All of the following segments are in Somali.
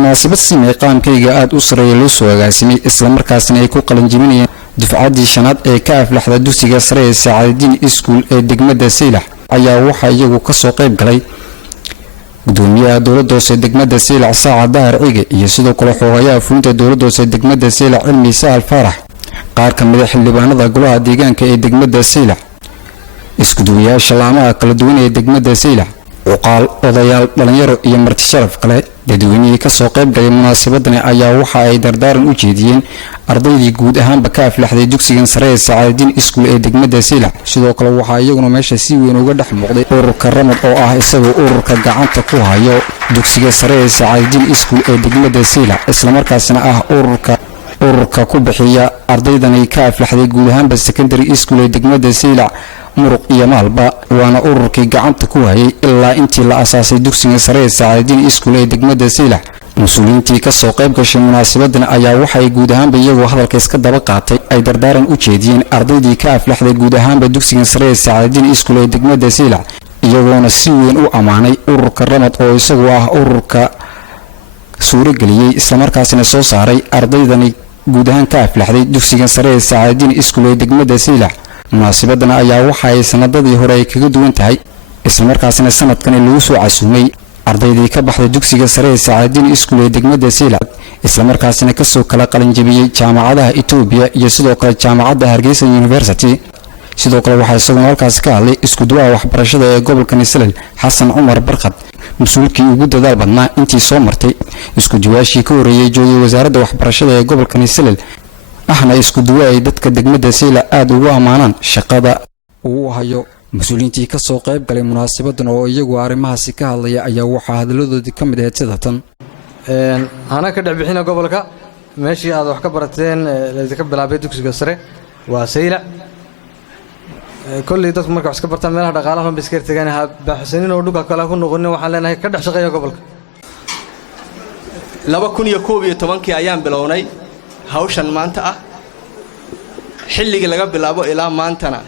munaasabad si meeqaamkayga aad u sareeya loo soo agaasimay isla markaasna ay ku qalin jebinayeen dufcaddii shanaad ee ka aflaxda dugsiga sare ee Saacadiin Iskuul ee degmada Saylax ayaa waxaa iyagu ka soo qayb galay gudoomiyaha dowladda hoose degmada Saylax Saacad Dahar Cige iyo sidoo kale xogayaha fulinta dowladda hoose degmada Saylax Cilmi Sahal Farax qaar ka mid ah xildhibaanada golaha deegaanka ee degmada Saylax isku duwayaasha laamaha kala duwan ee degmada Saylax وقال odayaal dhalinyaro iyo marti sharaf kale dadweynaha ka soo qayb galay munaasabadan ayaa waxa ay dardaaran u jeediyeen ardaydii guud ahaan ka aflaxday dugsigan sare ee Saacadiin Iskuul ee degmada Saylax sidoo kale waxa iyaguna meesha si weyn uga dhex muuqday ururka Ramad oo ah isagoo ururka gacanta ku hayo dugsiga sare ee Saacadiin Iskuul ee degmada Saylax isla markaasna ah ururka ku bixiya ardaydan ka aflaxday guud ahaan secondary school ee degmada Saylax muruq iyo maalba waana ururkii gacanta ku hayay ilaa intii la asaasay dugsiga sare ee Saacadiin Iskuul ee degmada Saylax mas'uuliyiintii ka soo qayb gashay munaasabadan ayaa waxay guud ahaan iyagoo hadalka iska daba qaatay ay dardaaran u jeediyeen ardaydii ka aflaxday guud ahaan dugsiga sare ee Saacadiin Iskuul ee degmada Saylax iyagoona si weyn u amaanay ururka Ramad oo isagu ah ururka suurageliyay isla markaasna soo saaray ardaydani guud ahaan ka aflaxday dugsiga sare ee Saacadiin Iskuul ee degmada Saylax munaasabadan ayaa waxa ay sanadadii hore ay kaga duwan tahay isla markaasna sanadkan lagu soo casuumay ardaydii ka baxday dugsiga sare ee Saacadiin Iskuul ee degmada Saylax isla markaasna ka soo kala qalin jabiyay jaamacadaha Itoobiya iyo sidoo kale jaamacadda Hargeysa University sidoo kale waxa isagoo halkaas ka hadlay isku duwaha waxbarashada ee gobolka Salel Xasan Umar Barqad مسؤولكي وجود ذا بدنا أنتي صومرتي إسكو جواشي كوري جوي وزارة وحبرشة يقبل كان يسلل إحنا إسكو دواء يدك دقمة سيلة آد وامانا شقادة وهايو مسؤولين تي كسو قيب قال مناسبة ويجو عارمها سكها الله يا وحى هذا لودو دي كم ده تدهتن أنا كده بحنا قبلك ماشي هذا وحكبرتين اللي كبل عبيد دكس قصرة وسيلة كل يدك مركز كبرتين منها دقالهم بسكرت جانها بحسنين ودوك كلاكون نغني وحلنا كده شقية قبلك لما كن يكوبي تمانكي أيام بلوني هاوشان مانتا حلقي لقى بلابو إلى مانتنا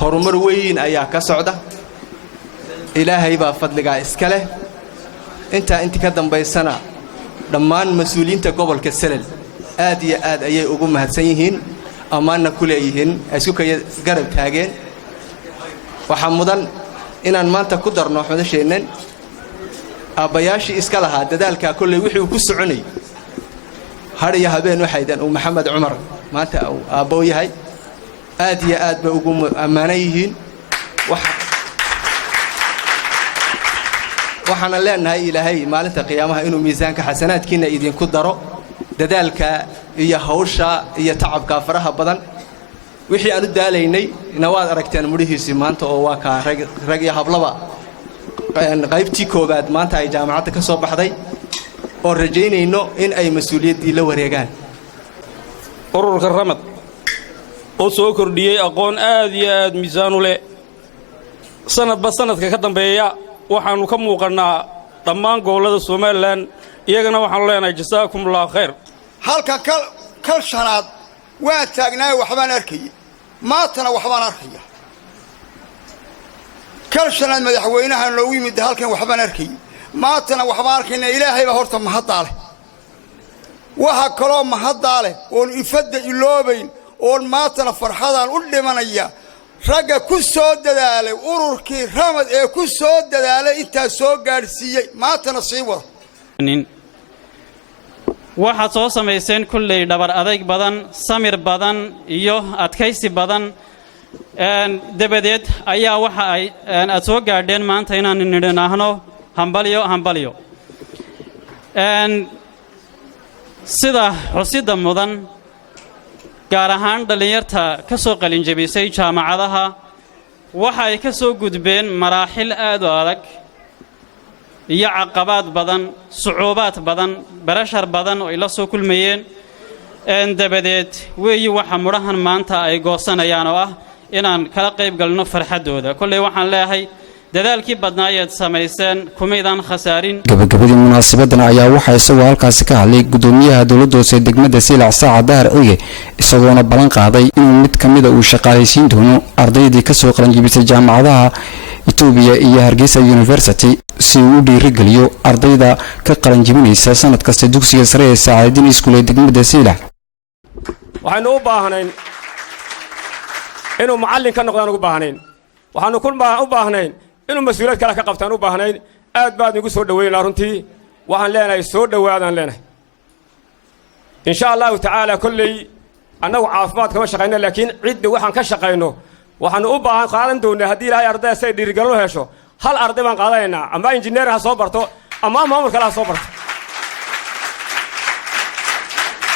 هرمر وين أيها كسعودة إلهي بفضلك إسكاله أنت كدم بيسنا دمان مسؤولين تقبل كسلل آد أي أقوم هتسيهين أماننا كل أيهن أسوك يقرب تاجين وحمدان إن مانتا قدر نحمد شيئا أبياشي إسكالها ددالك كل وحي وكسعني هاري هبين وحيدا ومحمد عمر مانتا أو أبوي هاي آد بأقوم أمانيهن وحنا لأن هاي إلى هاي مالتها قيامها إنه ميزانك حسنات كنا إذن كدروا ددالك هي هوشة هي تعب كافرها بدن وحي أنا داليني نواد أركتان مريه سمانت أو واقع رجع هبلبا غيبتي كوباد مانت أي جامعتك صوب حدي ورجيني إنه إن أي مسؤولية دي لو رجال ururka Ramad oo soo kordhiyay aqoon aad iyo aad miisaan u leh sanadba sanadka ka dambeeya waxaanu ka muuqanaa dhammaan gobolada Soomaaliland iyagana waxaan leenahay jasaakumullahu khayr halka kal shanaad waa taagnaa waxbaan arkay maantana waxbaan arkaya kal shanaad madaxweynaha loo yimid halkan waxbaan arkay maantana waxbaan arkayna ilaahay ba horta mahadaale waxa kaloo mahadaale oo ifada iloobayn oo maantana farxadan u dhimanaya ragga ku soo dadaalay ururkii Ramad ee ku soo dadaalay inta soo gaarsiiyay maantana sii wada waxa soo sameeyeen kullay dhabar adeeg badan samir badan iyo adkaysi badan dabadeed ayaa waxa ay aad soo gaadheen maanta inaan nidhaahno hambalyo sida xusida mudan gaar ahaan dhalinyarta ka soo qalin jabisay jaamacadaha waxa ay ka soo gudbeen maraaxil aad u adag iyo caqabaad badan sucuubaad badan barashar badan oo ila soo kulmayeen dabadeed weeyi waxa murahan maanta ay goosanayaan oo ah inaan kala qayb galno farxadooda kulay waxaan leeyahay dadaalkii badnaayeed sameeyeen kumeedan khasaarin gabagabadii munaasabadan ayaa waxa isagoo halkaas ka hadlay gudoomiyaha dawladda hoose degmada Saylax Saacad Dahar Cige isagoona balan qaaday in mid kamid ah uu shaqaaleysiin doono ardaydii ka soo qalan jibisay jaamacadaha Itoobiya iyo Hargeysa University si uu u dhiirigeliyo ardayda ka qalan jibinaysa sanad kasta dugsiga sare ee Saacadin Iskuul ee degmada Saylax. waxaanu u baahnayn inuu macallin ka noqdaan ugu baahnayn waxaanu u baahnayn inuu mas'uuliyad kale ka qabtaan u baahnayn aad baad ugu soo dhaweynaa runtii waxaan leenahay soo dhawaadaan leenahay insha Allah ta'ala kullay annagu caafimaad kama shaqeyno laakiin cid waxaan ka shaqeyno waxaanu u baahan qaadan doonaa hadii ilaahay arday say dhiirigelin hesho hal arday baan qaadanaynaa ama engineer ha soo barto ama maamul kale ha soo barto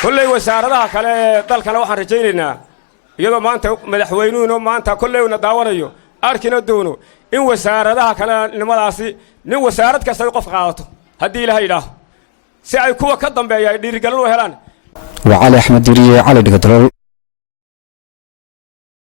kullay wasaaradaha kale dalkana waxaan rajaynaynaa iyadoo maanta madaxweynuhu maanta kullay uu daawanayo arkina doono in wasaaradaha kale nimadaasi nin wasaarad kasta ay qof qaadato hadii ilaahay ilaaho si ay kuwa ka dambeeyay dhiirigelin u helaan وعلي أحمد ديري على دكتور